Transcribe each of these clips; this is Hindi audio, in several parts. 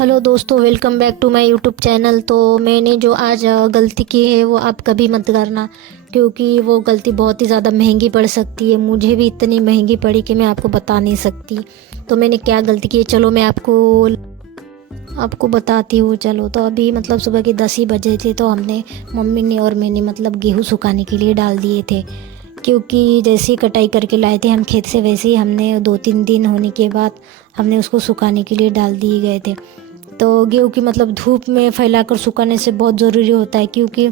हेलो दोस्तों, welcome back to my YouTube channel. तो मैंने जो आज गलती की है वो आप कभी मत करना, क्योंकि वो गलती बहुत ही ज़्यादा महंगी पड़ सकती है। मुझे भी इतनी महंगी पड़ी कि मैं आपको बता नहीं सकती। तो मैंने क्या गलती की है, चलो मैं आपको बताती हूँ। चलो, तो अभी मतलब सुबह के 10 ही बजे थे, तो हमने मम्मी ने और मैंने मतलब गेहूँ सुखाने के लिए डाल दिए थे। क्योंकि जैसे ही कटाई करके लाए थे हम खेत से, वैसे ही हमने 2-3 दिन होने के बाद हमने उसको सुखाने के लिए डाल दिए गए थे। तो गेहूँ की मतलब धूप में फैलाकर सुखाने से बहुत ज़रूरी होता है, क्योंकि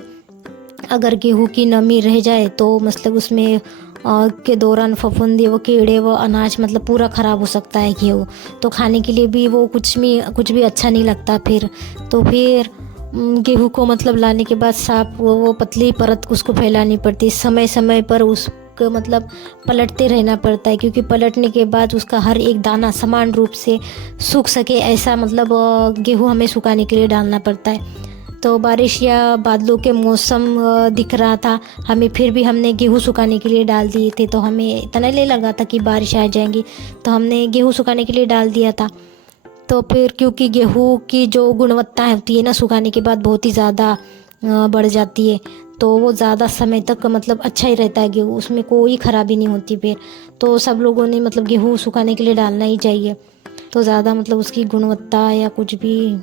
अगर गेहूँ की नमी रह जाए तो मतलब उसमें के दौरान फफूंदी व कीड़े व अनाज मतलब पूरा ख़राब हो सकता है गेहूँ। तो खाने के लिए भी वो कुछ भी अच्छा नहीं लगता फिर। तो फिर गेहूँ को मतलब लाने के बाद साफ वो पतली परत उसको फैलानी पड़ती है। समय समय पर उसको मतलब पलटते रहना पड़ता है, क्योंकि पलटने के बाद उसका हर एक दाना समान रूप से सूख सके, ऐसा मतलब गेहूँ हमें सुखाने के लिए डालना पड़ता है। तो बारिश या बादलों के मौसम दिख रहा था हमें, फिर भी हमने गेहूँ सुखाने के लिए डाल दिए थे। तो हमें इतना नहीं लगा था कि बारिश आ जाएंगी, तो हमने गेहूँ सुखाने के लिए डाल दिया था। तो फिर क्योंकि गेहूँ की जो गुणवत्ता होती है ना, सुखाने के बाद बहुत ही ज़्यादा बढ़ जाती है। तो वो ज़्यादा समय तक मतलब अच्छा ही रहता है गेहूँ, उसमें कोई ख़राबी नहीं होती फिर। तो सब लोगों ने मतलब गेहूँ सुखाने के लिए डालना ही चाहिए। तो ज़्यादा मतलब उसकी गुणवत्ता या कुछ भी।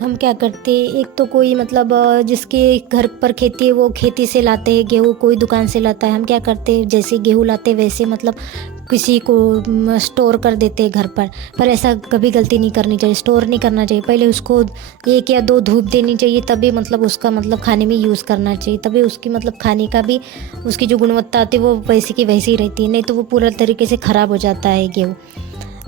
हम क्या करते, एक तो कोई मतलब जिसके घर पर खेती है वो खेती से लाते हैं गेहूँ, कोई दुकान से लाता है। हम क्या करते, जैसे गेहूँ लाते वैसे मतलब किसी को स्टोर कर देते हैं घर पर ऐसा कभी गलती नहीं करनी चाहिए। स्टोर नहीं करना चाहिए, पहले उसको 1 या 2 धूप देनी चाहिए, तभी मतलब उसका मतलब खाने में यूज़ करना चाहिए। तभी उसकी मतलब खाने का भी उसकी जो गुणवत्ता आती है वो वैसी की वैसी ही रहती है, नहीं तो वो पूरा तरीके से ख़राब हो जाता है गेहूँ।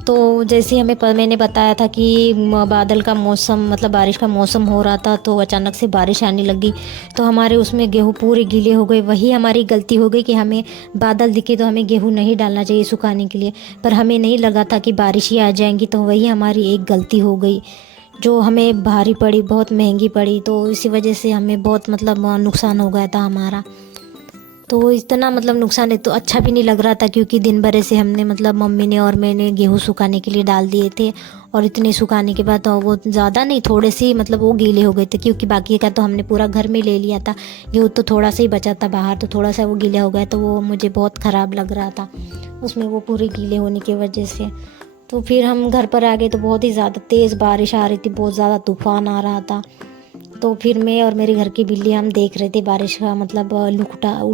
तो जैसे मैंने बताया था कि बादल का मौसम मतलब बारिश का मौसम हो रहा था, तो अचानक से बारिश आने लगी। तो हमारे उसमें गेहूँ पूरे गीले हो गए। वही हमारी गलती हो गई कि हमें बादल दिखे तो हमें गेहूँ नहीं डालना चाहिए सुखाने के लिए, पर हमें नहीं लगा था कि बारिश ही आ जाएंगी। तो वही हमारी एक गलती हो गई जो हमें भारी पड़ी, बहुत महंगी पड़ी। तो इसी वजह से हमें बहुत मतलब नुकसान हो गया था हमारा। तो इतना मतलब नुकसान है तो अच्छा भी नहीं लग रहा था, क्योंकि दिन भर से हमने मतलब मम्मी ने और मैंने गेहूँ सुखाने के लिए डाल दिए थे। और इतने सुखाने के बाद वो ज़्यादा नहीं, थोड़े से ही मतलब वो गीले हो गए थे, क्योंकि बाकी का तो हमने पूरा घर में ले लिया था। गेहूँ तो थोड़ा सा ही बचा था बाहर, तो थोड़ा सा वो गीला हो गया, तो वो मुझे बहुत ख़राब लग रहा था उसमें वो पूरे गीले होने की वजह से। तो फिर हम घर पर आ गए तो बहुत ही ज़्यादा तेज़ बारिश आ रही थी, बहुत ज़्यादा तूफ़ान आ रहा था। तो फिर मैं और मेरे घर की बिल्ली हम देख रहे थे बारिश का मतलब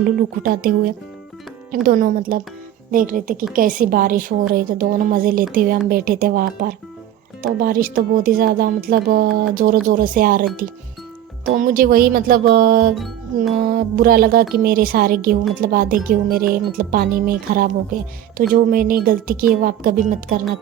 लुक उठाते हुए। दोनों मतलब देख रहे थे कि कैसी बारिश हो रही, तो दोनों मज़े लेते हुए हम बैठे थे वहाँ पर। तो बारिश तो बहुत ही ज़्यादा मतलब ज़ोरों ज़ोरों से आ रही थी। तो मुझे वही मतलब बुरा लगा कि मेरे सारे गेहूँ मतलब आधे गेहूँ मेरे मतलब पानी में ख़राब हो गए। तो जो मैंने गलती की है वो आप कभी मत करना।